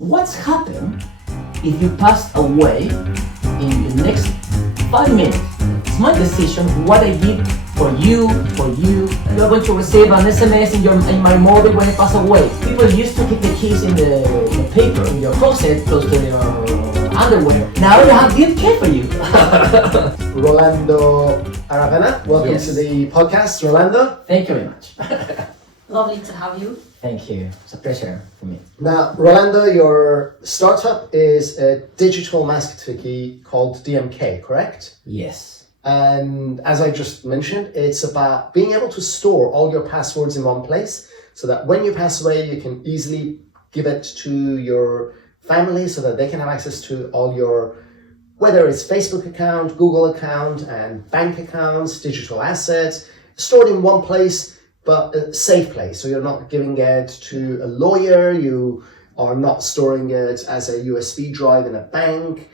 What's happened if you pass away in the next 5 minutes? It's my decision what I give for you. You're going to receive an SMS in my mobile when I pass away. People used to keep the keys in the paper, in your closet, close to your underwear. Now you have DMK for you. Rolando ARAVENA, welcome to the podcast, Rolando. Thank you very much. Lovely to have you. Thank you. It's a pleasure for me. Now, Rolando, your startup is a digital master key called DMK, correct? Yes. And as I just mentioned, it's about being able to store all your passwords in one place so that when you pass away, you can easily give it to your family so that they can have access to all your, whether it's Facebook account, Google account, and bank accounts, digital assets, stored in one place, but a safe place. So you're not giving it to a lawyer, you are not storing it as a USB drive in a bank.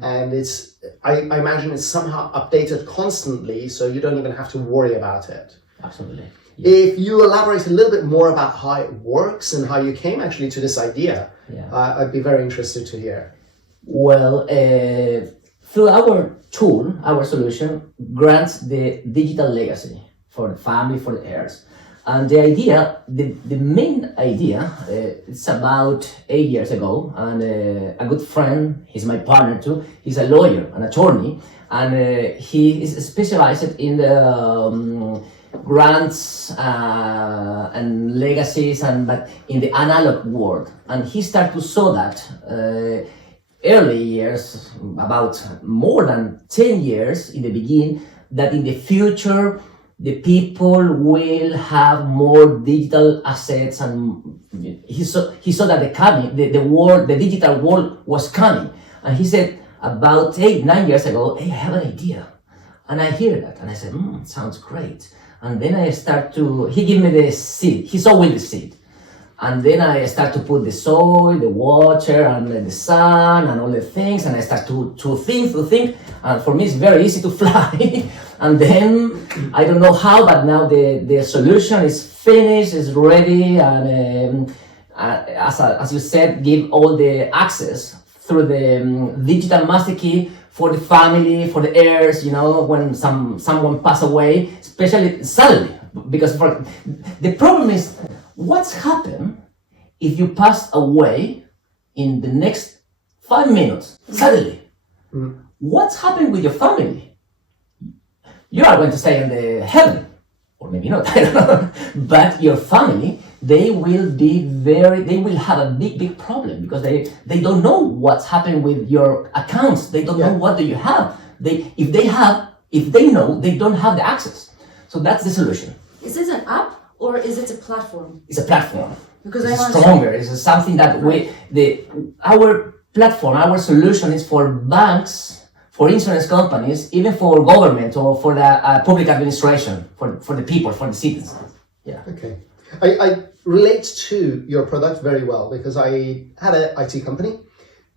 And it's, I imagine it's somehow updated constantly, so you don't even have to worry about it. Absolutely. Yeah. If you elaborate a little bit more about how it works and how you came actually to this idea, I'd be very interested to hear. Well, through our tool, our solution grants the digital legacy for the family, for the heirs. And the idea, the main idea, it's about 8 years ago, and a good friend, he's my partner too, he's a lawyer, an attorney, and he is specialized in the grants and legacies, but in the analog world. And he started to saw that early years, about more than 10 years in the beginning, that in the future, the people will have more digital assets, and he saw that the digital world was coming. And he said about 8-9 years ago, hey, I have an idea. And I hear that, and I said, sounds great. And then he gave me the seed, he saw with the seed. And then I start to put the soil, the water, and the sun, and all the things, and I start to think. And for me, it's very easy to fly. And then, I don't know how, but now the solution is finished, is ready, and as you said, give all the access through the digital master key for the family, for the heirs, when someone pass away, especially suddenly. Because the problem is, what's happened if you pass away in the next 5 minutes, suddenly? What's happened with your family? You are going to stay in the heaven, or maybe not, I don't know. But your family, they will have a big problem, because they don't know what's happened with your accounts. They don't know what do you have. If they know, they don't have the access. So that's the solution. Is this an app or is it a platform? It's a platform. Because it's stronger. It's something that our platform, our solution is for banks, for insurance companies, even for government or for the public administration, for the people, for the citizens. Yeah. Okay. I relate to your product very well because I had an IT company,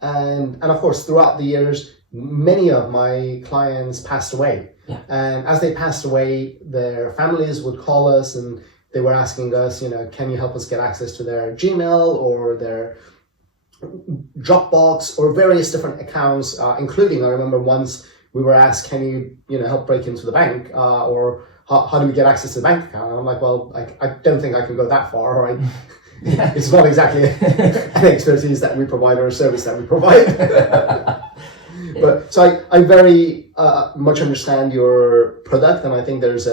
and of course throughout the years, many of my clients passed away. Yeah. And as they passed away, their families would call us and they were asking us, can you help us get access to their Gmail or their Dropbox or various different accounts, including, I remember once we were asked, can you help break into the bank, or how do we get access to the bank account? And I'm like, well, I don't think I can go that far, right? It's not exactly an expertise that we provide or a service that we provide. But so I very much understand your product, and I think there's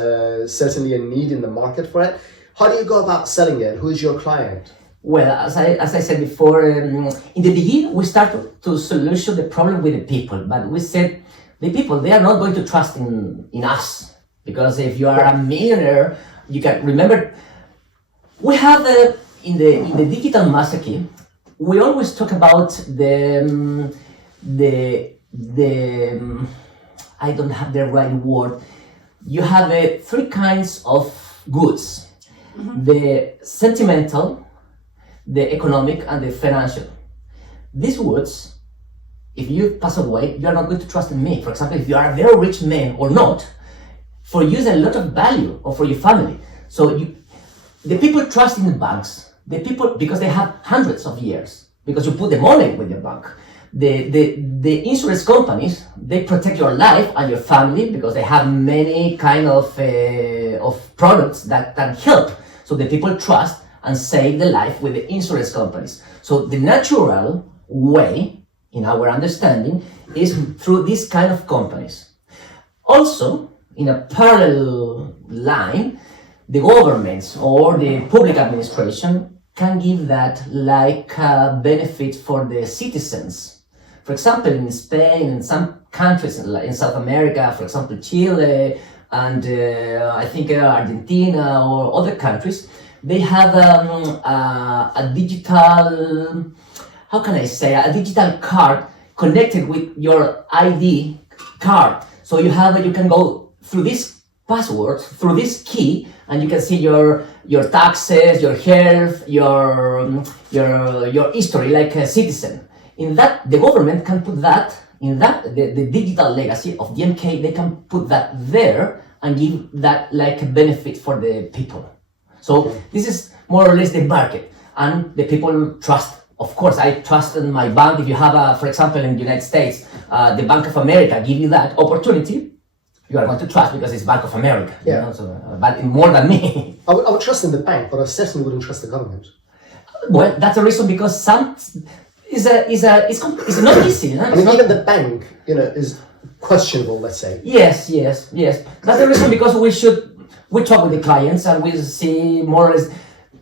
certainly a need in the market for it. How do you go about selling it? Who is your client? Well, as I said before, in the beginning, we started to solution the problem with the people, but we said the people, they are not going to trust in us, because if you are a millionaire, you can remember, we have in the digital master key, we always talk about the I don't have the right word. You have 3 kinds of goods: the sentimental, the economic, and the financial. These goods, if you pass away, you are not going to trust in me. For example, if you are a very rich man or not, for you is a lot of value, or for your family. So the people trust in the banks. The people, because they have hundreds of years because you put the money with your bank. The insurance companies, they protect your life and your family because they have many kind of products that can help. So the people trust and save the life with the insurance companies. So the natural way, in our understanding, is through these kind of companies. Also, in a parallel line, the governments or the public administration can give that like benefit for the citizens. For example, in Spain and some countries in South America, for example, Chile and I think Argentina or other countries, they have a digital, how can I say, a digital card connected with your ID card. So you can go through this password, through this key, and you can see your taxes, your health, your history like a citizen. In that, the government can put that in that the digital legacy of DMK. They can put that there and give that like a benefit for the people. So this is more or less the market, and the people trust. Of course, I trust in my bank. If you have for example, in the United States, the Bank of America give you that opportunity, you are going to trust because it's Bank of America. Yeah. You know, so, but more than me. I would trust in the bank, but I certainly wouldn't trust the government. Well, that's the reason because it's not easy. Huh? I mean, even the bank, is questionable. Let's say. Yes. That's the reason because we talk with the clients and we see more or less.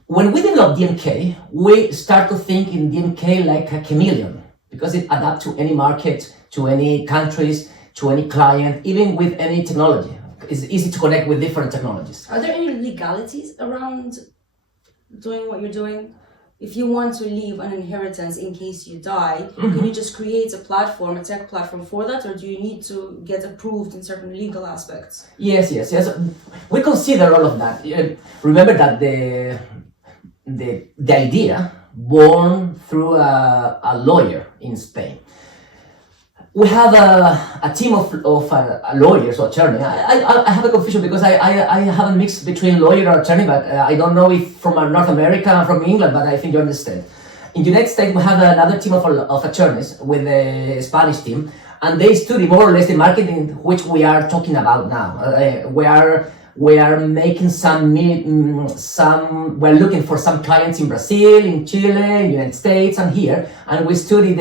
When we develop DMK, we start to think in DMK like a chameleon because it adapts to any market, to any countries, to any client, even with any technology. It's easy to connect with different technologies. Are there any legalities around doing what you're doing? If you want to leave an inheritance in case you die, can you just create a platform, a tech platform for that, or do you need to get approved in certain legal aspects? Yes. We consider all of that. Remember that the idea born through a lawyer in Spain. We have a team of lawyers or attorney. I have a confusion because I have a mix between lawyer or attorney, but I don't know if from North America or from England, but I think you understand. In the United States, we have another team of attorneys with the Spanish team, and they study more or less the marketing which we are talking about now. We are making we're looking for some clients in Brazil, in Chile, United States, and here. And we study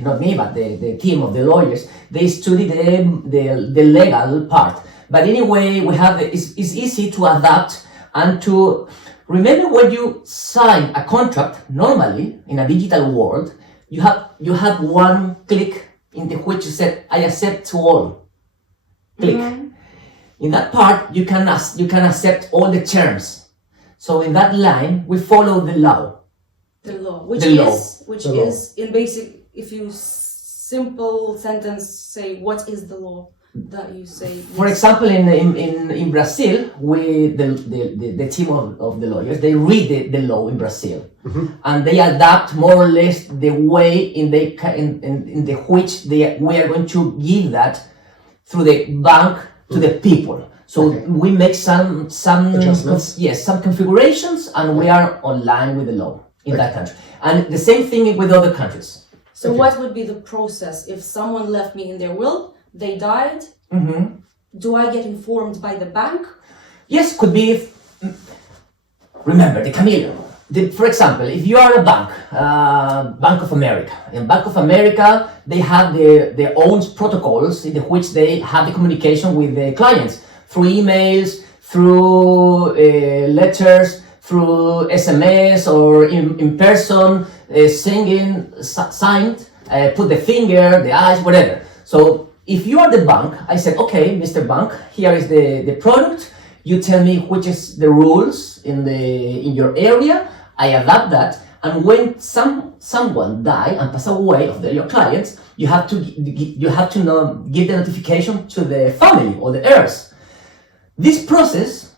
not me, but the team of the lawyers, they study the legal part. But anyway, it's easy to adapt and to remember when you sign a contract, normally in a digital world, you have one click in which you said, I accept to all. Click. Mm-hmm. In that part, you can accept all the terms. So in that line, we follow the law. The law, which is in basic. If you simple sentence say, what is the law that you say? For example, in Brazil, the team of the lawyers, they read the law in Brazil, and they adapt more or less the way in which we are going to give that through the bank to the people. So we make some adjustments. Yes, some configurations, and we are online with the law in that country. And the same thing with other countries. So what would be the process if someone left me in their will, they died? Do I get informed by the bank? Yes, could be. Remember the chameleon. For example, if you are a bank, Bank of America. In Bank of America, they have their own protocols in which they have the communication with the clients through emails, through letters, through SMS, or in person, signed, put the finger, the eyes, whatever. So if you are the bank, I said, okay, Mr. Bank, here is the product. You tell me which is the rules in your area. I adapt that, and when someone die and pass away of your clients, you have to give the notification to the family or the heirs. This process,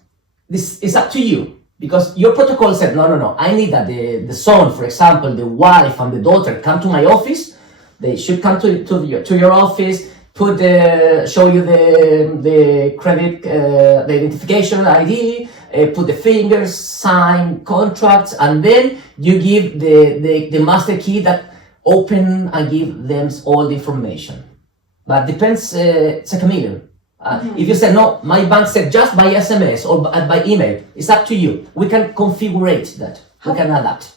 this is up to you because your protocol said no. I need that the son, for example, the wife and the daughter come to my office. They should come to your office. Show you the credit, the identification ID, put the fingers, sign contracts, and then you give the master key that open and give them all the information. But depends, it's a chameleon. If you say, no, my bank said just by SMS or by email, it's up to you. We can configure that. We can adapt.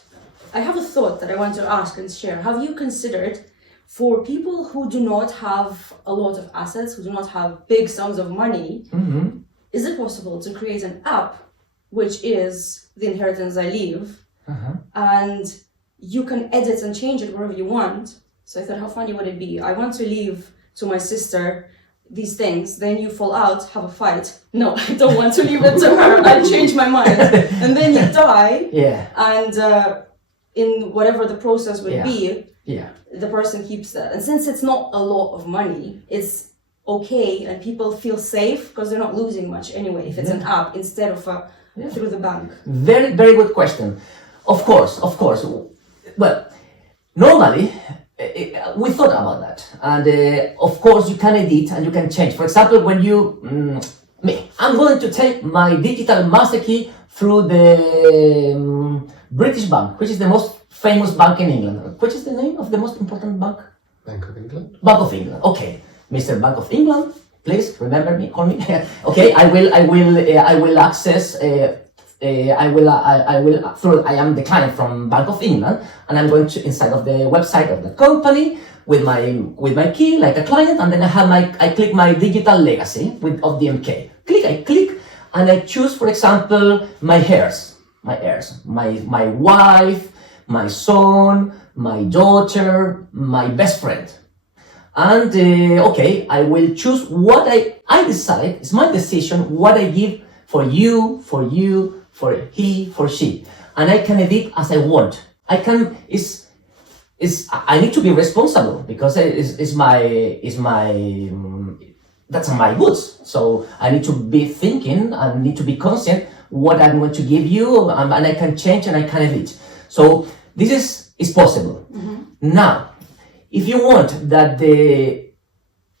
I have a thought that I want to ask and share. Have you considered, for people who do not have a lot of assets, who do not have big sums of money, is it possible to create an app which is the inheritance I leave, and you can edit and change it wherever you want? So I thought, how funny would it be? I want to leave to my sister these things, then you fall out, have a fight. No, I don't want to leave it to her. I change my mind. And then you die. And in whatever the process would be, the person keeps that. And since it's not a lot of money, it's okay and people feel safe because they're not losing much anyway if it's an app instead of through the bank. Very, very good question. Of course. Well, normally, we thought about that, and of course you can edit and you can change. For example, when you, I'm going to take my digital master key through the British Bank, which is the most famous bank in England. Which is the name of the most important bank? Bank of England. Bank of England. Okay, Mr. Bank of England, please remember me, call me. Okay, I will access. I am the client from Bank of England, and I'm going to inside of the website of the company with my key like a client, and then I click my digital legacy of DMK. I click, and I choose, for example, my heirs, my wife, my son, my daughter, my best friend, and I will choose what I decide. It's my decision what I give for you, for he, for she, and I can edit as I want. I need to be responsible because that's my goods. So I need to be thinking and need to be conscious what I'm going to give you, and I can change and I can edit. So this is possible. Now, if you want that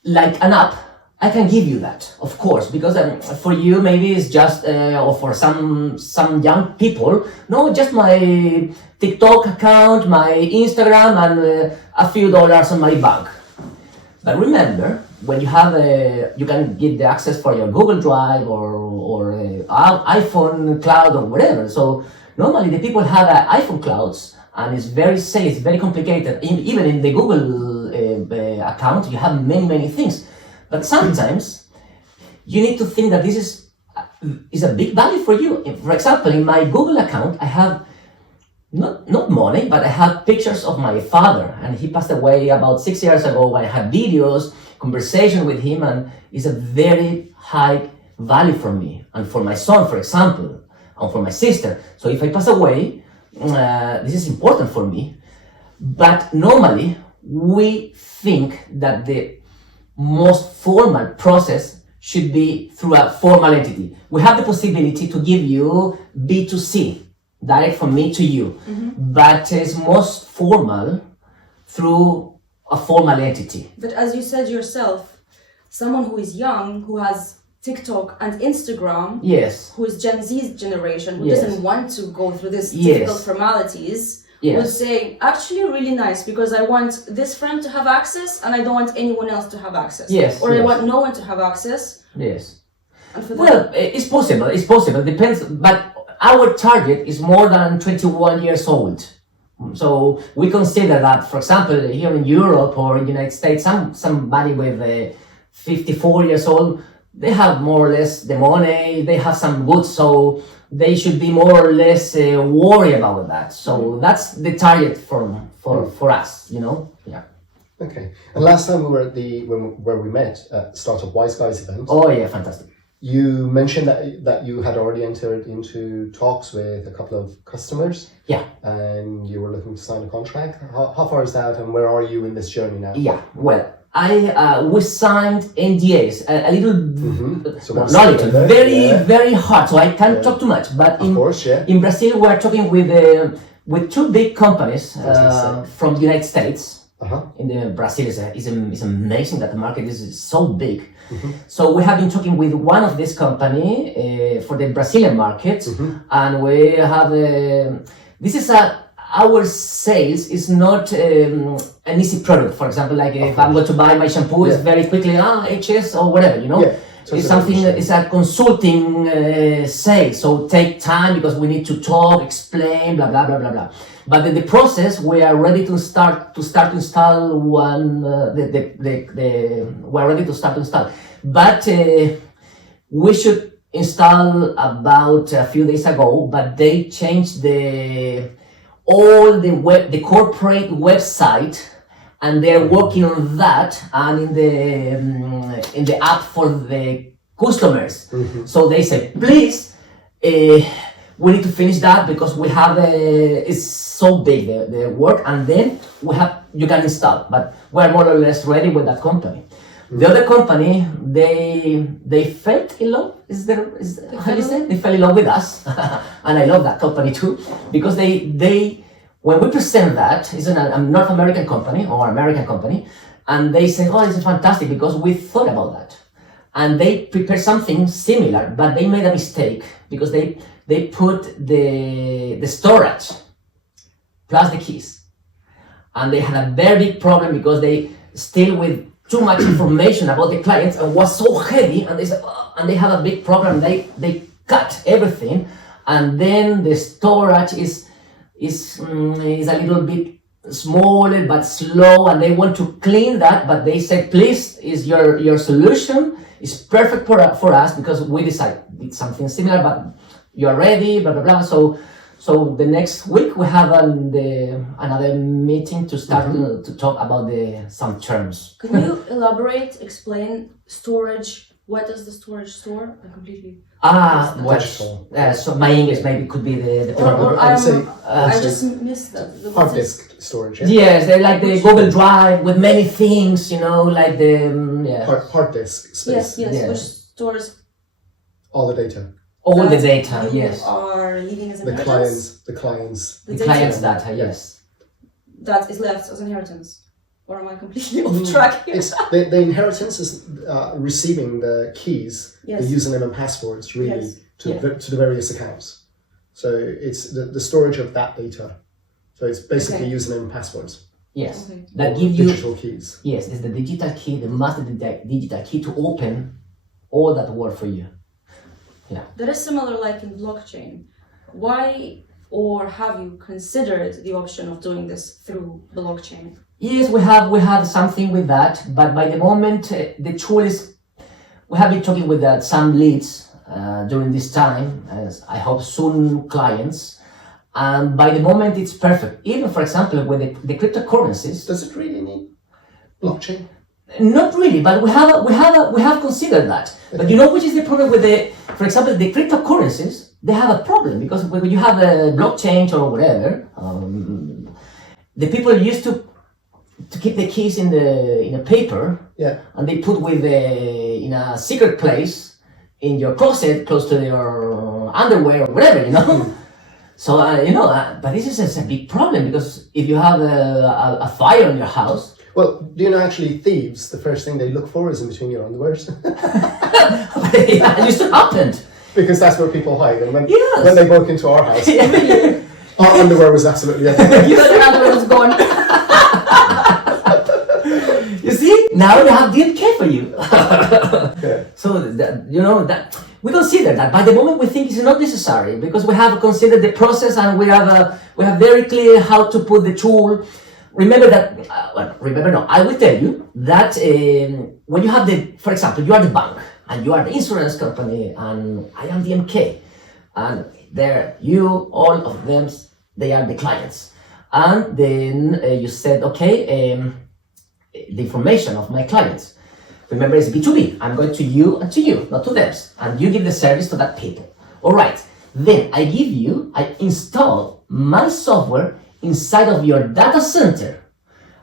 like an app, I can give you that, of course, because for you maybe it's just, or for some young people, no, just my TikTok account, my Instagram, and a few dollars on my bank. But remember, when you have you can get the access for your Google Drive or iPhone cloud or whatever. So normally the people have iPhone clouds, and it's very safe, it's very complicated. Even in the Google account, you have many things. But sometimes you need to think that this is a big value for you. For example, in my Google account, I have not money, but I have pictures of my father, and he passed away about 6 years ago. I had videos, conversation with him, and it's a very high value for me, and for my son, for example, and for my sister. So if I pass away, this is important for me. But normally, we think that the most formal process should be through a formal entity. We have the possibility to give you B2C, direct from me to you, but it's most formal through a formal entity. But as you said yourself, someone who is young, who has TikTok and Instagram, who is Gen Z's generation, who doesn't want to go through these difficult formalities, would say, actually really nice, because I want this friend to have access and I don't want anyone else to have access. Or I want no one to have access. And for well, it's possible, depends, but our target is more than 21 years old. So we consider that, for example, here in Europe or in the United States, somebody with 54 years old, they have more or less the money, they have some goods, so they should be more or less worried about that. So that's the target for us, you know. Okay. And last time we were at where we met at Startup Wise Guys event. Oh yeah, fantastic. You mentioned that you had already entered into talks with a couple of customers. And you were looking to sign a contract. How far is that, and where are you in this journey now? Well, we signed NDAs a little, So very hard. So I can't talk too much. But in Brazil, we are talking with two big companies from the United States. In Brazil, is amazing that the market is so big. So we have been talking with one of this company for the Brazilian market, and we have this is our sales is not an easy product. For example, like if I'm going to buy my shampoo, it's very quickly HS or whatever, you know. Yeah. So it's something. It's a consulting sale, so take time because we need to talk, explain, blah blah blah blah blah. But in the process, we are ready to start to install one. We're ready to start to install, but we should install about a few days ago. But they changed all the corporate website. And they're working on that and in the app for the customers. So they say, please, we need to finish that because we have it's so big the work, and then you can install. But we're more or less ready with that company. The other company, they fell in love. How do you say? They fell in love with us, and I love that company too because they. When we present that, it's a North American company or American company, and they say, oh, this is fantastic because we thought about that. And they prepared something similar, but they made a mistake because they put the storage plus the keys. And they had a very big problem because they still with too much information about the clients and was so heavy, and they said, oh, and they had a big problem. They cut everything, and then the storage is a little bit smaller but slow, and they want to clean that, but they said, please, is your solution is perfect for us because we decided it's something similar, but you're ready, blah blah blah. So the next week we have another meeting to start to talk about some terms. Can you elaborate, explain storage? What does the storage store? I completely. So my English maybe could be the problem. I just missed that. Hard disk storage. Yeah? Yes, they're like the Google Drive with many things, you know, like the hard disk space. Yes, which stores all the data. All the data, yes. Are leaving as The inheritance. clients' client's data, yes. That is left as inheritance. Or am I completely off track here? It's the inheritance is receiving the keys, the username and passwords, really, to the various accounts. So it's the storage of that data. So it's basically username and passwords. Yes, that give you digital keys. Yes, it's the digital key, the master digital key to open all that work for you. Yeah. That is similar like in blockchain. Why or have you considered the option of doing this through blockchain? Yes, we have something with that, but by the moment the tool is, we have been talking with some leads during this time, as I hope soon clients, and by the moment it's perfect. Even for example with the cryptocurrencies. Does it really need blockchain? Not really, but we have considered that. But you know which is the problem with for example, the cryptocurrencies? They have a problem because when you have a blockchain or whatever, the people used to keep the keys in a paper, and they put in a secret place in your closet, close to your underwear or whatever, you know. So but this is a big problem because if you have a fire in your house. Well, do you know actually thieves? The first thing they look for is in between your underwears. It used to happen. Because that's where people hide, and when they broke into our house, our underwear was absolutely everywhere. Your underwear was gone. You see, now we have DMK for you. So that we consider that. By the moment we think it's not necessary because we have considered the process and we have very clear how to put the tool. Remember that. I will tell you that when you have for example, you are the bank and you are the insurance company and I am DMK, and all of them, they are the clients, and then you said, okay. The information of my clients. Remember, it's B2B. I'm going to you and to you, not to them. And you give the service to that people. All right. Then I install my software inside of your data center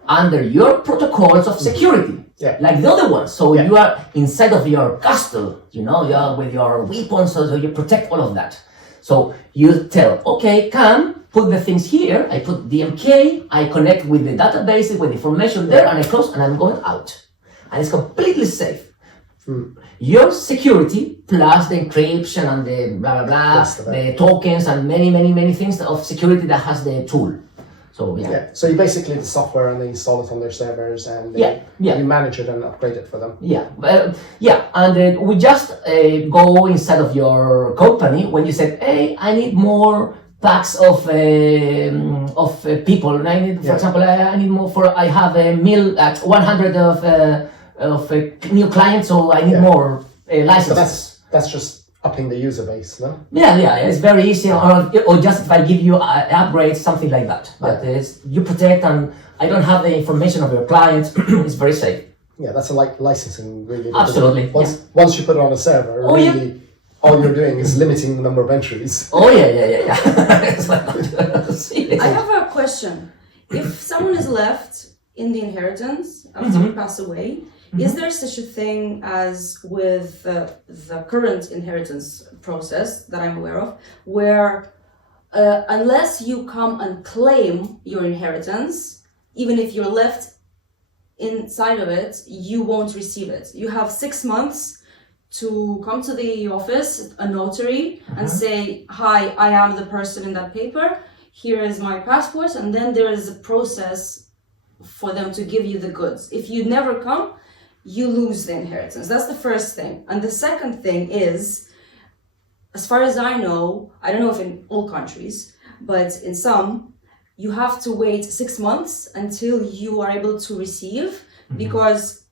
under your protocols of security, like the other ones. So you are inside of your castle, you are with your weapons, so you protect all of that. So you tell, okay, come. Put the things here, I put DMK, I connect with the database, with information there, and I close, and I'm going out. And it's completely safe. Your security plus the encryption and the blah blah blah, That's the the tokens and many things of security that has the tool. So Yeah, so you basically the software and they install it on their servers and you manage it and upgrade it for them. And we just go inside of your company when you said, hey, I need more packs of people. And I need, for example, I need more for, I have a 100 of new clients, so I need more licenses. So that's just upping the user base, no? Yeah, it's very easy, or just if I give you upgrades, something like that. But you protect, and I don't have the information of your clients. It's very safe. Yeah, that's a licensing, really. Absolutely. Once you put it on a server, all you're doing is limiting the number of entries. I have a question. If someone is left in the inheritance after you pass away, is there such a thing as with the current inheritance process that I'm aware of, where unless you come and claim your inheritance, even if you're left inside of it, you won't receive it? You have 6 months to come to the office, a notary, and say, hi, I am the person in that paper, here is my passport, and then there is a process for them to give you the goods. If you never come, you lose the inheritance. That's the first thing. And the second thing is, as far as I know, I don't know if in all countries, but in some, you have to wait 6 months until you are able to receive, because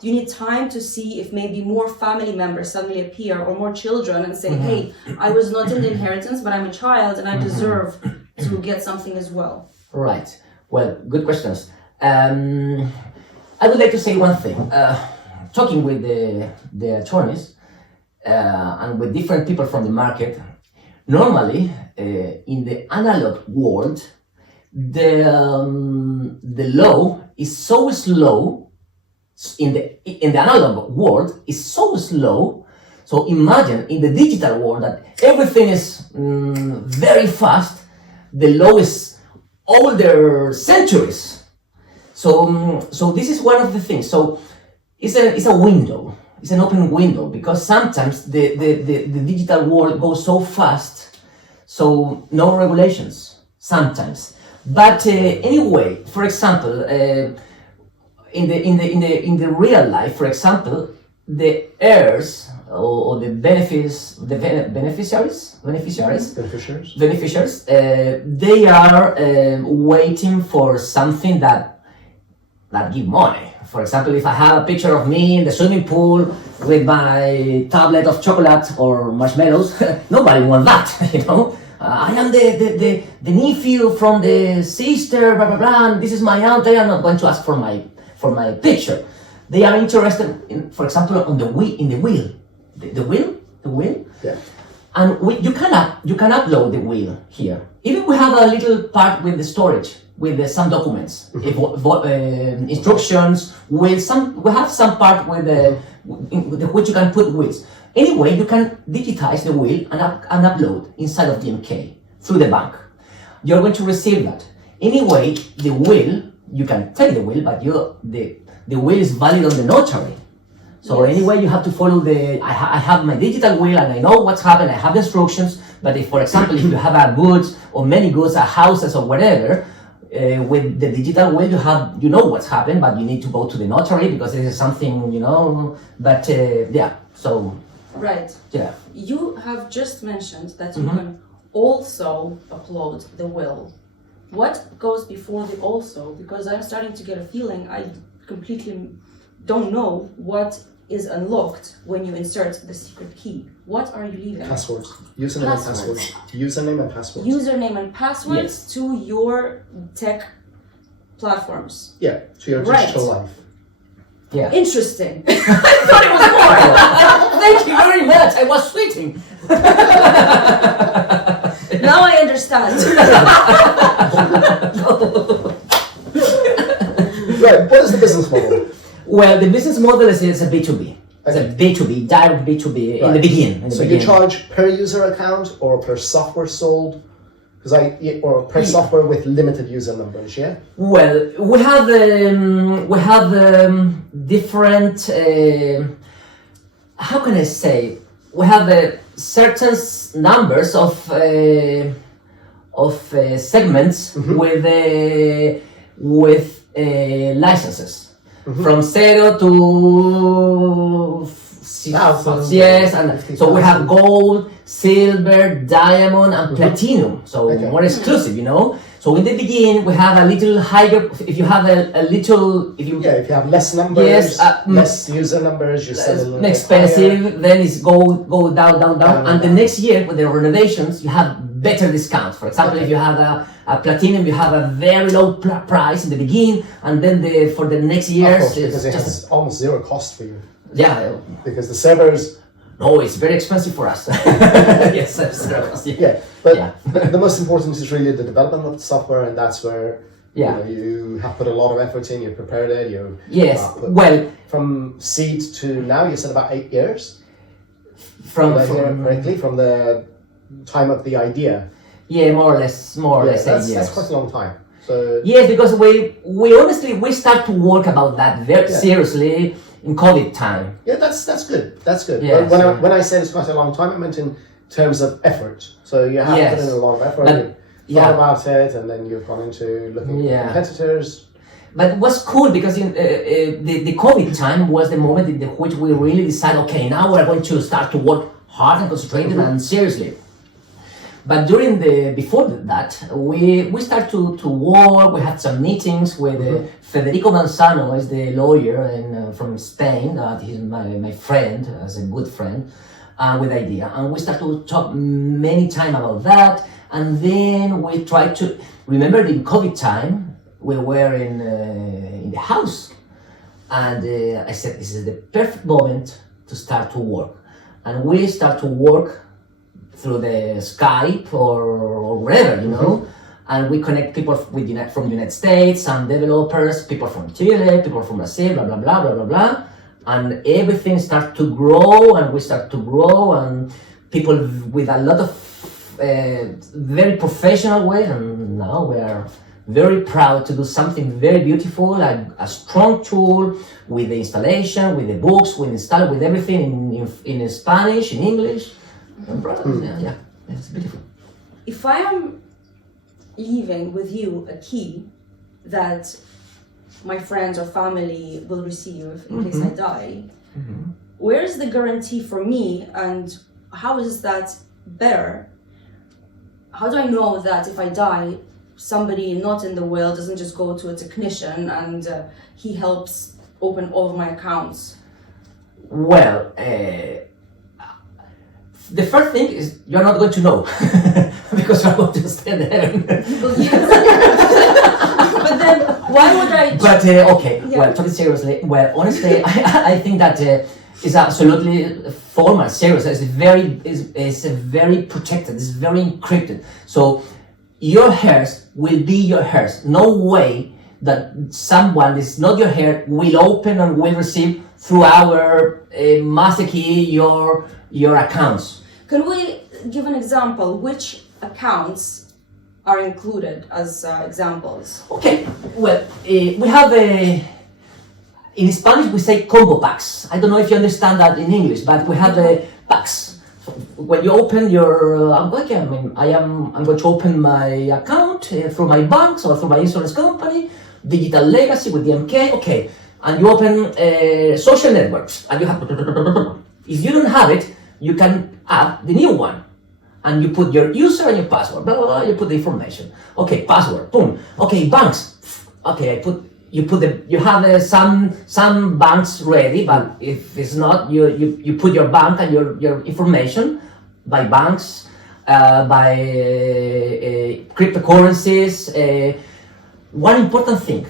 you need time to see if maybe more family members suddenly appear or more children and say, hey, I was not in the inheritance, but I'm a child and I deserve to get something as well. Right. Well, good questions. I would like to say one thing. Talking with the attorneys and with different people from the market, normally in the analog world, the law is so slow. In the analog world is so slow. So imagine in the digital world that everything is very fast. The law is older centuries. So this is one of the things. So it's a window. It's an open window, because sometimes the digital world goes so fast. So no regulations sometimes. But anyway, for example, in the real life, for example, the heirs or the beneficiaries, they are waiting for something that give money. For example, if I have a picture of me in the swimming pool with my tablet of chocolate or marshmallows, nobody wants that, you know. I am the nephew from the sister, blah blah blah, and this is my aunt. They are not going to ask for my picture. They are interested in, for example, on the will. The will. Yeah. And you can upload the will here. Even we have a little part with the storage, with some documents, instructions. We have some part with which you can put wills. Anyway, you can digitize the will and upload inside of DMK through the bank. You're going to receive that. Anyway, the will, you can take the will, but the will is valid on the notary. So anyway, you have to follow I have my digital will and I know what's happened, I have the instructions, but if, for example, if you have goods or many goods, houses or whatever, with the digital will, you know what's happened, but you need to go to the notary because this is something, you know, but so. Right. Yeah. You have just mentioned that you can also upload the will. What goes before the also? Because I'm starting to get a feeling I completely don't know what is unlocked when you insert the secret key. What are you leaving? Passwords. Username and passwords. Username and passwords. Username and passwords to your tech platforms. Yeah, to your digital life. Yeah. Interesting. I thought it was more. Thank you very much. I was sweating. Now I understand. Right. What is the business model? Well, the business model is a B2B. It's a B2B, direct B2B in the beginning. So you charge per user account or per software sold? or press software with limited user numbers, yeah? Well, we have different. How can I say? We have certain numbers of segments with licenses from 0 to yes, and so we have gold, silver, diamond, and platinum. So more exclusive, you know. So in the beginning, we have a little higher. If you have a little, if you have less numbers, yes, less user numbers, you sell a little expensive. bit higher. Then it's go down, and the next year with the renovations, you have better discounts. For example, if you have a platinum, you have a very low price in the beginning, and then for the next years, of course, because it has almost zero cost for you. Yeah, because the servers. No, it's very expensive for us. Yes, but the most important is really the development of the software, and that's where you have put a lot of effort in. You prepared it. From seed to now, you said about 8 years. From the time of the idea. Yeah, more or less 8 years. That's quite a long time. So yes, because we honestly start to work about that very seriously in COVID time. Yeah, that's good. That's good. Yeah, when I said it's quite a long time, I meant in terms of effort. So you have put in a lot of effort. You thought about it, and then you've gone into looking at competitors. But it was cool because in the COVID time was the moment in which we really decided, okay, now we're going to start to work hard and concentrated and seriously. But before that, we started to work. We had some meetings with Federico Manzano, is the lawyer from Spain. He's my friend, as a good friend, with idea. And we started to talk many times about that. And then we tried to remember in COVID time we were in the house, and I said this is the perfect moment to start to work. And we start to work through the Skype or wherever, you know, and we connect people from the United States, some developers, people from Chile, people from Brazil, blah, blah, blah, blah, blah, blah. And everything starts to grow, and we start to grow, and people with a lot of very professional ways, and now we are very proud to do something very beautiful, like a strong tool with the installation, with the books, with everything in Spanish, in English. Yeah, it's beautiful. If I am leaving with you a key that my friends or family will receive in case I die, where is the guarantee for me, and how is that better? How do I know that if I die, somebody not in the will doesn't just go to a technician and he helps open all of my accounts? Well, the first thing is you're not going to know because you're going to stay in heaven. But then why would I? But well, talking seriously, well, honestly, I think that it's absolutely formal, serious. It's very protected. It's very encrypted. So your hairs will be your hairs. No way that someone is not your hair will open and will receive through our master key your accounts. Can we give an example? Which accounts are included as examples? Okay, well, we have in Spanish we say combo packs. I don't know if you understand that in English, but we have packs. So when you open your, I'm going to open my account through my banks or through my insurance company, Digital Legacy with DMK. Okay, and you open social networks, and you have. If you don't have it, you can add the new one, and you put your user and your password. Blah blah blah. You put the information. Okay, password. Boom. Okay, banks. Okay, you have some banks ready, but if it's not, you put your bank and your information by banks, by cryptocurrencies. One important thing,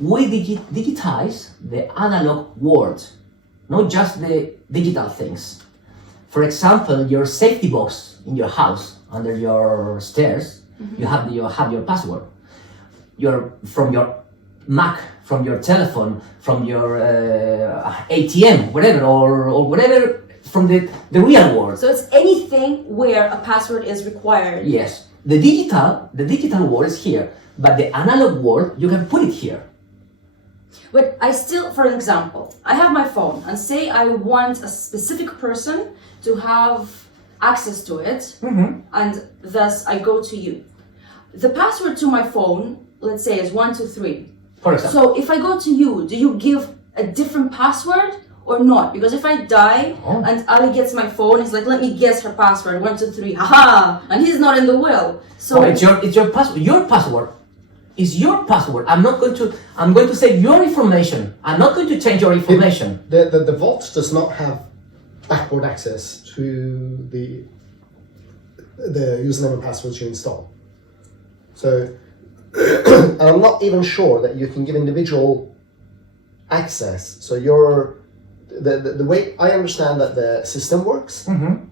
we digitize the analog world, not just the digital things. For example, your safety box in your house under your stairs, you have your password. From your Mac, from your telephone, from your ATM, whatever, or whatever from the real world. So it's anything where a password is required. Yes. the digital world is here, but the analog world, you can put it here. But I still, for example, I have my phone and say I want a specific person to have access to it, and thus I go to you. The password to my phone, let's say, is 123. For example. So if I go to you, do you give a different password or not? Because if I die and Ali gets my phone, he's like, let me guess her password, 123, haha, and he's not in the will. So it's your password. Your password is your password. I'm going to say your information. I'm not going to change your information. The vault does not have backward access to the username and passwords you install. So and I'm not even sure that you can give individual access. So the way I understand that the system works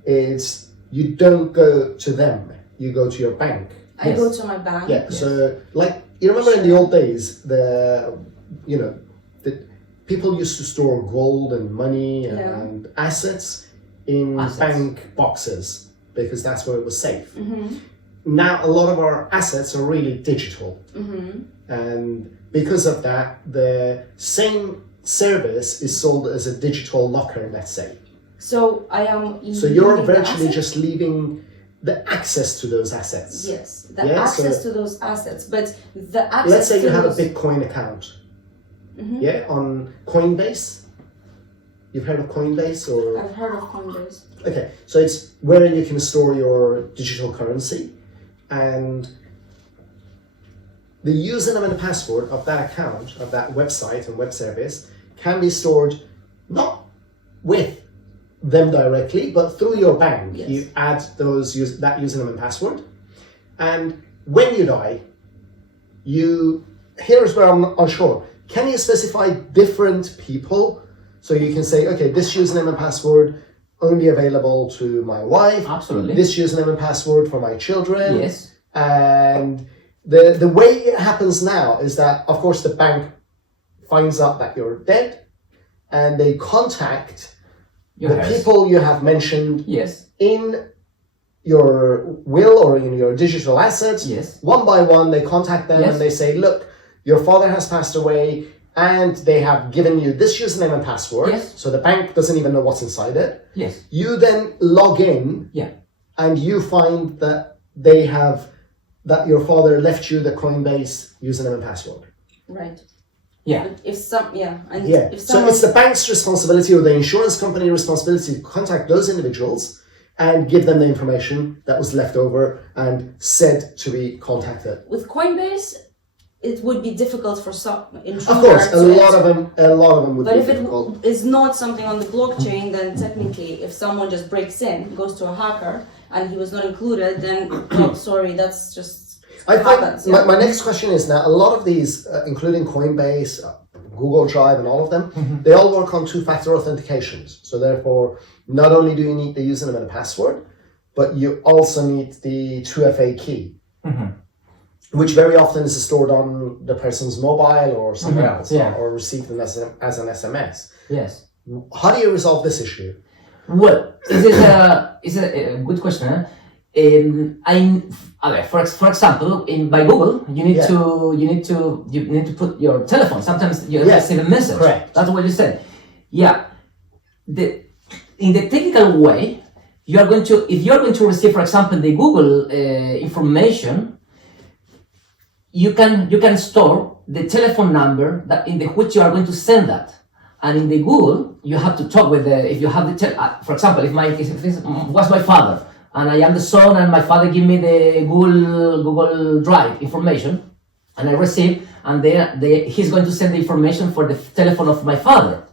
is you don't go to them, you go to your bank. I go to my bank. Yeah. Yes. So like you remember in the old days, the people used to store gold and money and assets in bank boxes because that's where it was safe. Now a lot of our assets are really digital, and because of that, the same service is sold as a digital locker, let's say. So I am. So you're virtually just leaving the access to those assets. Yes, the access to those assets, but the access. Let's say you have a Bitcoin account. Yeah, on Coinbase. You've heard of Coinbase, or? I've heard of Coinbase. Okay, so it's where you can store your digital currency, and the username and the password of that account, of that website and web service, can be stored not with them directly, but through your bank. Yes. You add that username and password, and when you die, here's where I'm unsure. Can you specify different people? So you can say, okay, this username and password only available to my wife. Absolutely. This username and password for my children. Yes. And the way it happens now is that, of course, the bank finds out that you're dead, and they contact the people you have mentioned in your will or in your digital assets. Yes. One by one, they contact them and they say, look, your father has passed away, and they have given you this username and password. Yes. So the bank doesn't even know what's inside it. Yes. You then log in and you find that that your father left you the Coinbase username and password. Right. Yeah. But if so it's the bank's responsibility or the insurance company responsibility to contact those individuals and give them the information that was left over and said to be contacted. With Coinbase, it would be difficult for some insurers. Of course, a lot of them would be difficult. But if it is not something on the blockchain, then technically, if someone just breaks in, goes to a hacker, and he was not included, then sorry, that's just happens. My next question is now, a lot of these, including Coinbase, Google Drive, and all of them, they all work on two-factor authentications. So therefore, not only do you need the username and the password, but you also need the 2FA key. Which very often is stored on the person's mobile or somewhere else, or received as an SMS. Yes. How do you resolve this issue? Well, it's a good question. For example, by Google, you need to put your telephone. Sometimes you receive a message. Correct. That's what you said. Yeah. In the technical way, if you are going to receive, for example, the Google information, you can store the telephone number in which you are going to send that. And in the Google, you have to talk with if you have for example, if this was my father, and I am the son, and my father give me the Google Drive information, and I receive, and he's going to send the information for the telephone of my father.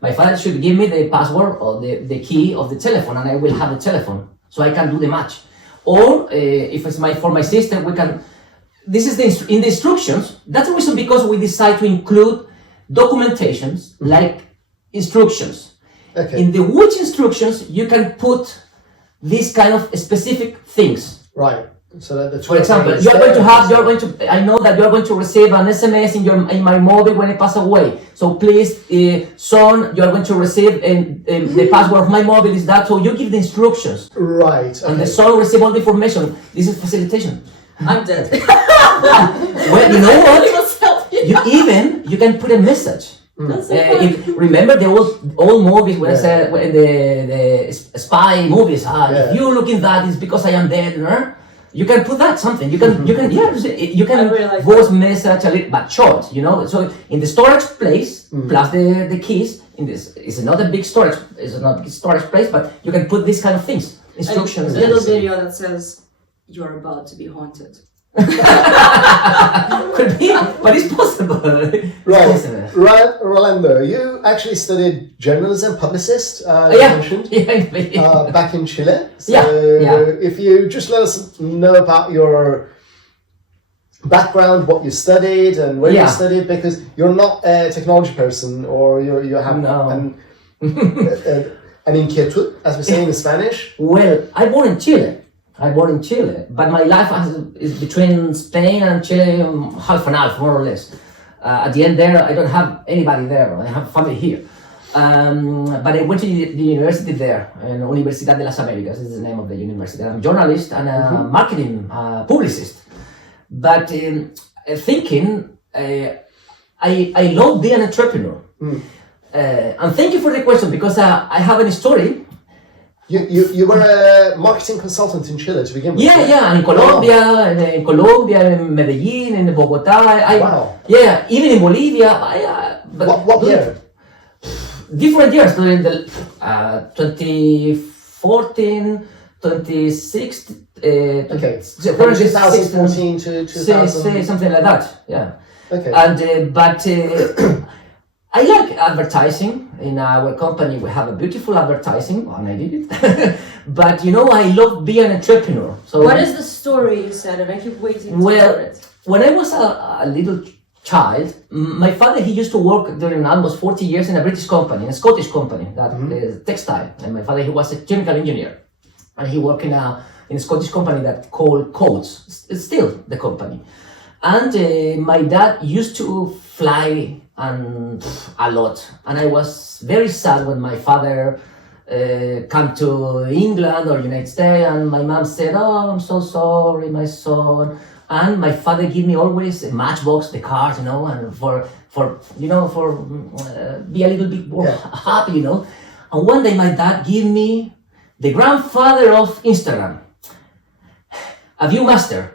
My father should give me the password or the key of the telephone, and I will have the telephone, so I can do the match. Or if it's for my sister, we can. This is in the instructions. That's the reason because we decide to include documentations like instructions. Okay. In the which instructions you can put these kind of specific things. Right. So that the For example, I know that you're going to receive an SMS in my mobile when I pass away. So please, son, you're going to receive the password of my mobile is that. So you give the instructions. Right. Okay. And the son receive all the information. This is facilitation. I'm dead. Well, you know what? You can put a message. That's so fun. Remember the old movies where the spy movies. If you look in that, it's because I am dead. No? You can put that something. You can really like voice message a little, but short. You know. So in the storage place plus the keys in this is not a big storage. It's not a big storage place, but you can put these kind of things. Instructions. A little video that says you're about to be haunted. Could be, but it's possible. Right, Rolando, you actually studied journalism, publicist, you mentioned, back in Chile. So if you just let us know about your background, what you studied and where you studied, because you're not a technology person, or you have an inquietud, as we say in Spanish. Well, I born in Chile, but my life is between Spain and Chile, half and half, more or less. At the end there, I don't have anybody there. I have family here. But I went to the university there, Universidad de las Américas is the name of the university. I'm a journalist and a marketing publicist. But thinking, I love being an entrepreneur. And thank you for the question, because I have a story. You were a marketing consultant in Chile to begin with. And in Colombia, in Medellin, in Bogotá. Wow. Yeah, even in Bolivia. What year? Different years during the 2014, 2016. Okay. From 2014 to 2000. Something like that. Yeah. Okay. And but I like advertising. In our company, we have a beautiful advertising, and I did it. But I love being an entrepreneur. So what is the story you said? And I keep waiting to hear it. When I was a little child, my father, he used to work during almost 40 years in a British company, a Scottish company, that is textile. And my father, he was a chemical engineer, and he worked in a Scottish company that called Coats. It's still the company. And my dad used to fly and a lot, and I was very sad when my father came to England or United States, and my mom said, "Oh, I'm so sorry, my son." And my father gave me always a matchbox, the cars, and for be a little bit more happy, And one day my dad gave me the grandfather of Instagram, a ViewMaster.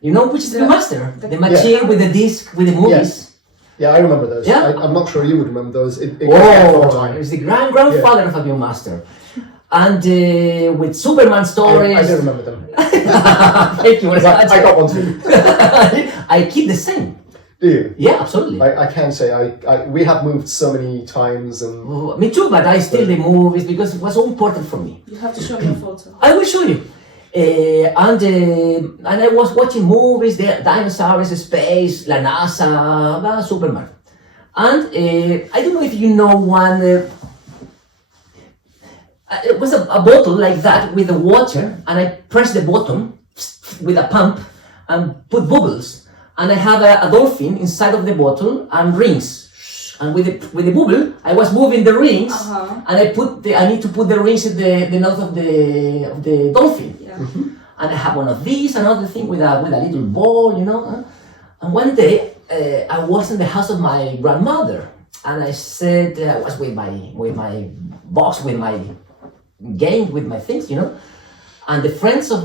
You know which is the ViewMaster? The machine with the disc with the movies. Yeah, I remember those. Yeah? I'm not sure you would remember those. It's the grandfather of a ViewMaster. And with Superman stories. I do remember them. Thank you. I got one too. I keep the same. Do you? Yeah, absolutely. I can say we have moved so many times and. Me too, but I still the movies because it was so important for me. You have to show me a photo. I will show you. And I was watching movies, the dinosaurs, space, La NASA, Superman. And I don't know if you know one. It was a bottle like that with the water, and I pressed the button with a pump and put bubbles. And I have a dolphin inside of the bottle and rings. And with the bubble, I was moving the rings, and I need to put the rings in the nose of the dolphin. Yeah. And I have one of these, another thing with a little ball, And one day, I was in the house of my grandmother, and I said, I was with my box, with my game, with my things, And the friends of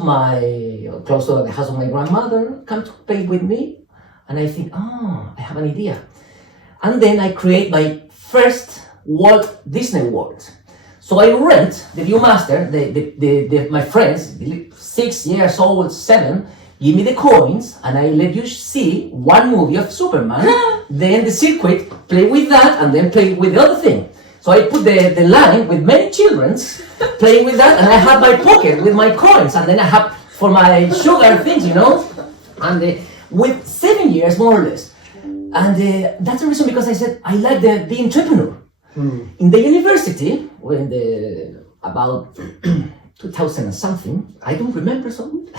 close to the house of my grandmother come to play with me, and I think, I have an idea. And then I create my first Walt Disney World. So I rent the ViewMaster, my friends, 6 years old, 7, give me the coins, and I let you see one movie of Superman, then the circuit, play with that, and then play with the other thing. So I put the line with many children playing with that, and I have my pocket with my coins, and then I have for my sugar things, And with 7 years, more or less. And that's the reason, because I said I like the entrepreneur. In the university, about 2000 and something, I don't remember so good.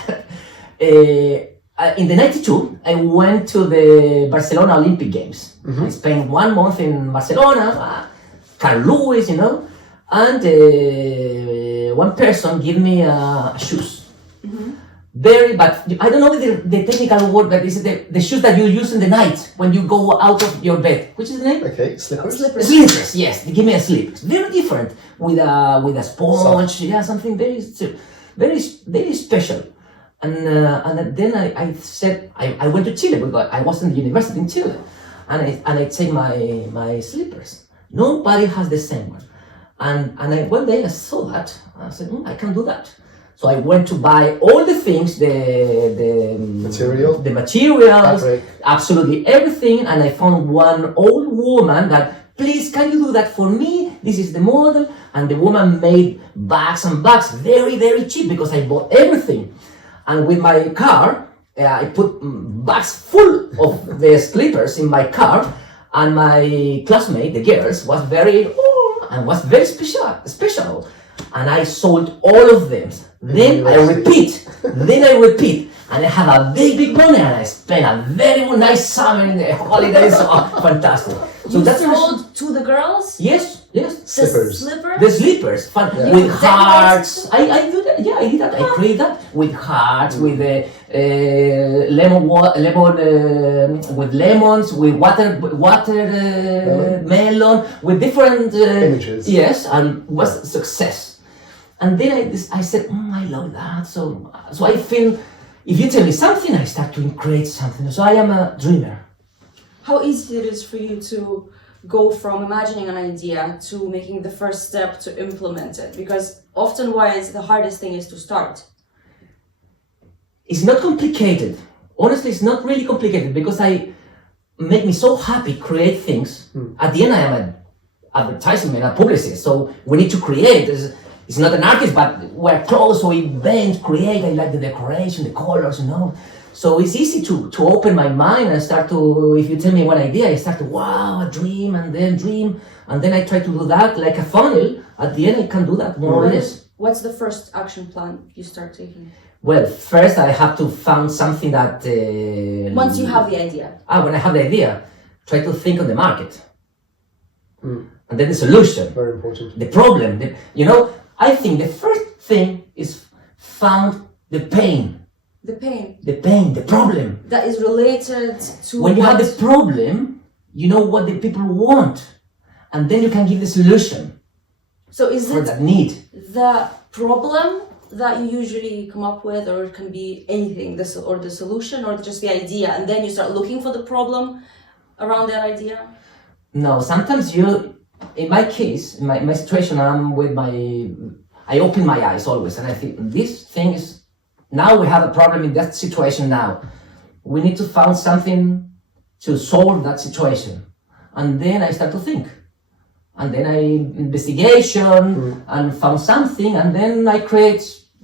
In the 92, I went to the Barcelona Olympic Games. I spent 1 month in Barcelona, Carl Lewis, you know, and one person gave me shoes. But I don't know the technical word, but it's the shoes that you use in the night when you go out of your bed. Which is the name? Okay, slippers. Slippers, yes. They give me a slip. Very different with a sponge. Yeah, something very special. And then I said I went to Chile because I was in the university in Chile, and I take my slippers. Nobody has the same one, and one day I saw that. I said I can do that. So I went to buy all the things, the materials, fabric. Absolutely everything, and I found one old woman that, please, can you do that for me? This is the model, and the woman made bags and bags, very, very cheap because I bought everything. And with my car, I put bags full of the slippers in my car, and my classmate, the girls, was very special. And I sold all of them. Then I repeat, and I have a big money, and I spent a very nice summer in the holidays. Fantastic. So you sold to the girls? Yes. Slippers. The slippers, with hearts. I do that. Yeah, I did that. I create that with hearts, with with lemons, with melon, with different images. Yes, and was a success. And then I said, I love that. So I feel, if you tell me something, I start to create something. So I am a dreamer. How easy it is for you to go from imagining an idea to making the first step to implement it? Because often the hardest thing is to start. It's not complicated. Honestly, it's not really complicated because I make me so happy create things. At the end, I am an advertisement, a publicist. So we need to create. It's not an artist, but we're close, so event, create. I like the decoration, the colors, you know. So it's easy to open my mind and start to, if you tell me one idea, I start to, wow, a dream, and then I try to do that like a funnel. At the end, I can do that more or less. What's the first action plan you start taking? Well, first I have to find something that... Once you have the idea. When I have the idea, try to think on the market. And then the solution. Very important. The problem. I think the first thing is found the pain. The problem. That is related to when you have the problem, you know what the people want, and then you can give the solution. So is for it that need? The problem that you usually come up with, or it can be anything, or the solution, or just the idea, and then you start looking for the problem around that idea? No, sometimes in my case, in my situation, I open my eyes always, and I think this thing is, now we have a problem in that situation now. We need to find something to solve that situation. And then I start to think. And then I investigation and found something, and then I create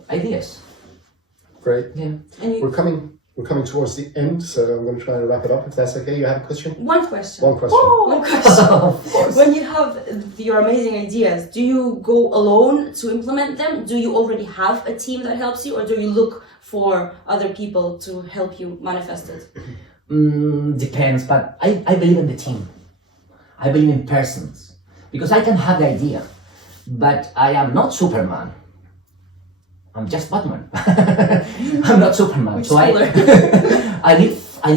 ideas. Great. Yeah. And We're coming towards the end, so I'm going to try and wrap it up if that's okay. You have a question? One question. One question. One question. Of course. When you have your amazing ideas, do you go alone to implement them? Do you already have a team that helps you, or do you look for other people to help you manifest it? Depends, but I believe in the team. I believe in persons. Because I can have the idea, but I am not Superman. I'm just Batman. I'm not Superman. So I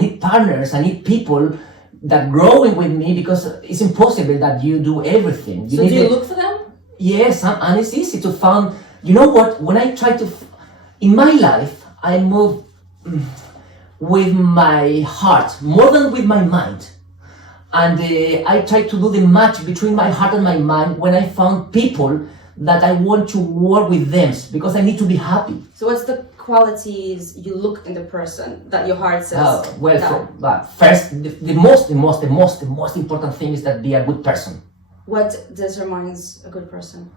need partners. I need people that growing with me, because it's impossible that you do everything. So do you look for them? Yes, and it's easy to find. You know what? When I try to, in my life, I move with my heart more than with my mind. And I try to do the match between my heart and my mind when I found people that I want to work with them, because I need to be happy. So what's the qualities you look in the person that your heart says? First, the most important thing is that be a good person. What determines a good person?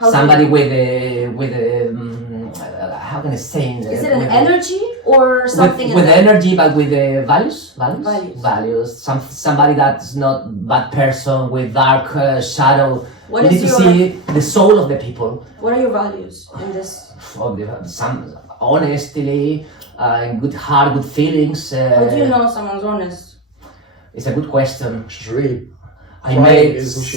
Somebody with how can I say? Is it an energy or something? With energy, but with values. Somebody that's not bad person with dark shadow What You is need to your- see the soul of the people. What are your values in this? Some honesty, good heart, good feelings. How do you know someone's honest? It's a good question. She's really I Right, made isn't she?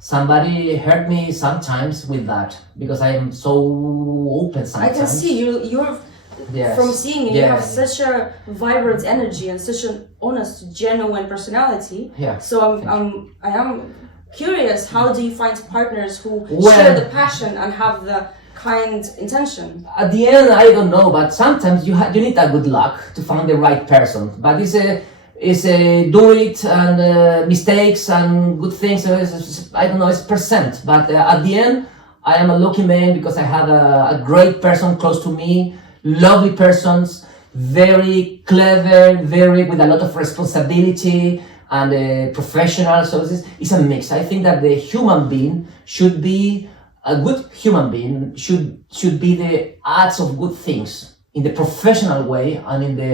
somebody hurt me sometimes with that because I am so open I sometimes. can see you're Yes. from seeing you Yeah. have such a vibrant energy and such an honest, genuine personality. Yeah. So I am curious, how do you find partners who Well- share the passion and have the kind intention? At the end, I don't know, but sometimes you need that good luck to find the right person. But it's a do it and mistakes and good things. So I don't know, it's percent. But at the end, I am a lucky man because I have a great person close to me, lovely persons, very clever, very with a lot of responsibility and professional. So it's a mix. I think that the human being should be a good human being should be the arts of good things in the professional way and in the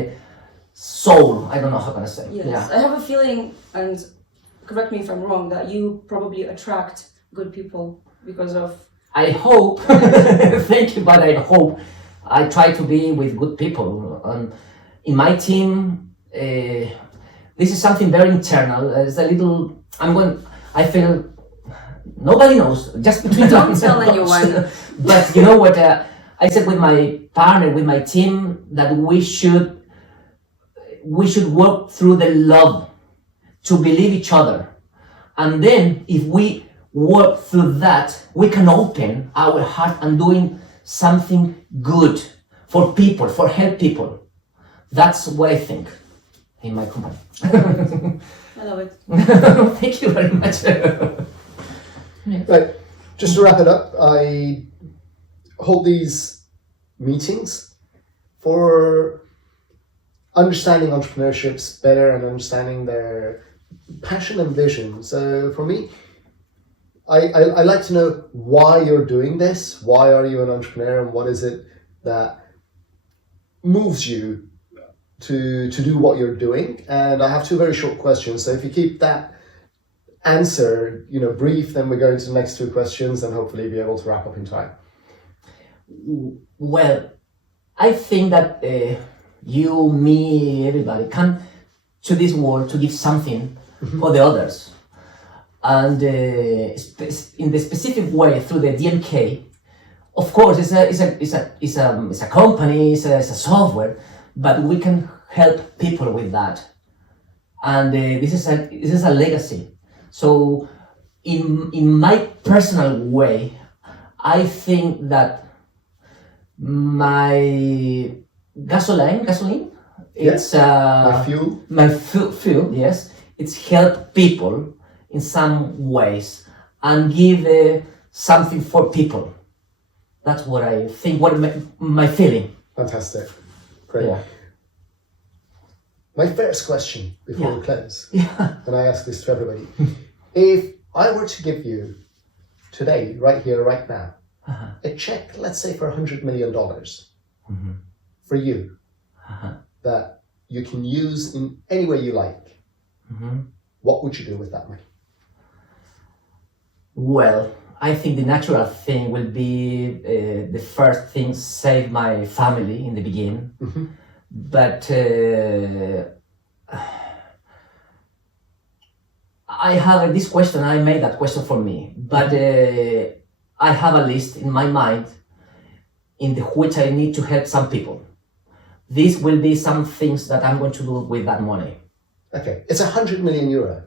soul. I don't know how can I say. Yes. Yeah. I have a feeling, and correct me if I'm wrong, that you probably attract good people because of. I hope. Thank you, but I hope I try to be with good people. In my team, this is something very internal. It's a little. I feel. Nobody knows. Just between Don't us. tell anyone. But you know what? I said with my partner, with my team, that we should work through the love to believe each other, and then if we work through that, we can open our heart and doing something good for people, for help people. That's what I think in my company. I love it. Thank you very much. Right, just to wrap it up, I hold these meetings for understanding entrepreneurships better and understanding their passion and vision. So for me, I like to know why you're doing this, why are you an entrepreneur, and what is it that moves you to do what you're doing. And I have two very short questions, so if you keep that answer brief, then we go into the next two questions and hopefully be able to wrap up in time. Well, I think that you, me, everybody come to this world to give something for the others, and in the specific way through the DMK. Of course, it's a company, it's a software, but we can help people with that, and this is a legacy. So, in my personal way, I think that my gasoline, it's My fuel. my fuel, yes, it's help people in some ways and give something for people. That's what I think. What my feeling. Fantastic. Great. Yeah. My first question before we close, Yeah. and I ask this to everybody. If I were to give you today, right here, right now, a check, let's say for $100 million for you, that you can use in any way you like, what would you do with that money? Well, I think the natural thing will be the first thing, save my family in the beginning. But I have this question, I made that question for me, but I have a list in my mind in which I need to help some people. This will be some things that I'm going to do with that money. Okay, it's 100 million euro.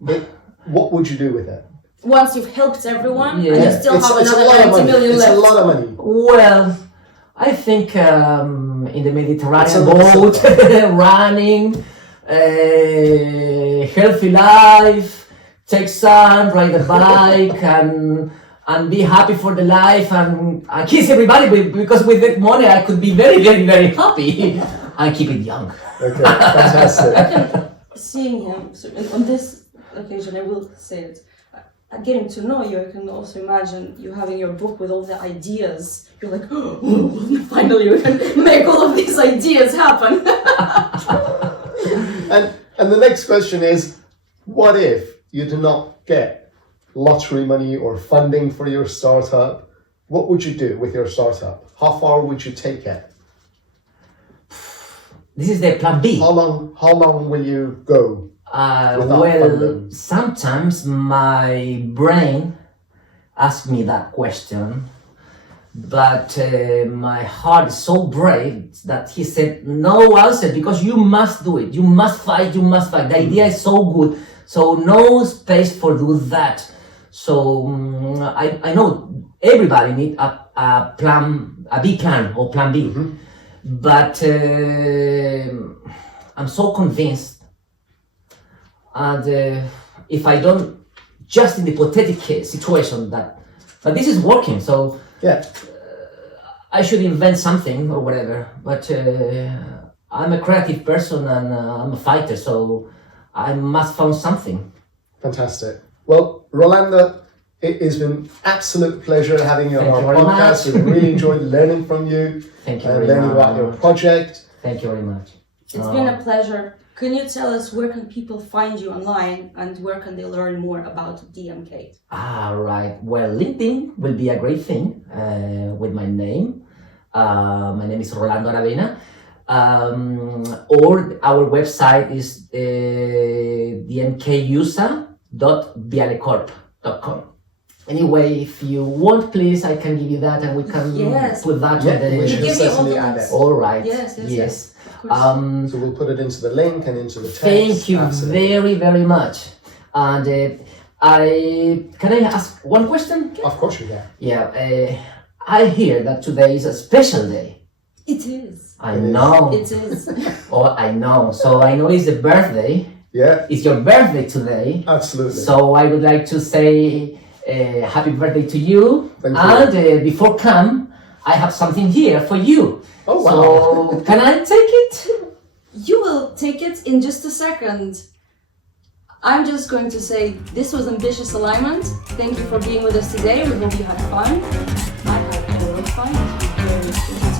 But what would you do with it? Once you've helped everyone, and you Yeah. still have It's a another lot of 90 money. million It's left. a lot of money. Well, I think in the Mediterranean It's a boat, lot. running, healthy life, take sun, ride a bike, and be happy for the life and kiss everybody because with that money I could be very, very, very happy and keep it young. Okay, fantastic. Seeing him on this occasion, I will say it. Getting to know you, I can also imagine you having your book with all the ideas. You're like, oh, finally we can make all of these ideas happen. And the next question is, what if you do not get lottery money or funding for your startup, what would you do with your startup? How far would you take it? This is the plan B. How long will you go? without Well, funding? sometimes my brain asks me that question, but my heart is so brave that he said, no answer, because you must do it. You must fight, you must fight. The idea is so good, so no space for do that. So I know everybody need a plan, a B plan or plan B, but I'm so convinced, and if I don't, just in the hypothetical situation that, but this is working, so Yeah. I should invent something or whatever, but I'm a creative person and I'm a fighter, so I must find something. Fantastic. Well, Rolando, it has been absolute pleasure having you on Thank our you very podcast. much. We really enjoyed learning from you Thank you and very learning about your much. project. Thank you very much. It's been a pleasure. Can you tell us where can people find you online and where can they learn more about DMK? Right. Well, LinkedIn will be a great thing with my name. My name is Rolando ARAVENA. Or our website is dmkusa.vialecorp.com. Anyway, if you want, please, I can give you that and we can Yes. put that Yeah, on the... we should Give me all certainly the add links. it. All right. Yes. Of course. So we'll put it into the link and into the text. Thank you Absolutely. very, very much. And can I ask one question? Of course you can. Yeah, I hear that today is a special day. It is. I It is. know. It is. Oh, I know. So I know it's a birthday. Yeah, It's your birthday today. absolutely. So I would like to say happy birthday to you. Thank you. And before come, I have something here for you. Oh, wow. So can I take it? You will take it in just a second. I'm just going to say this was Ambitious Alignment. Thank you for being with us today. We hope you had fun. I had a lot of fun.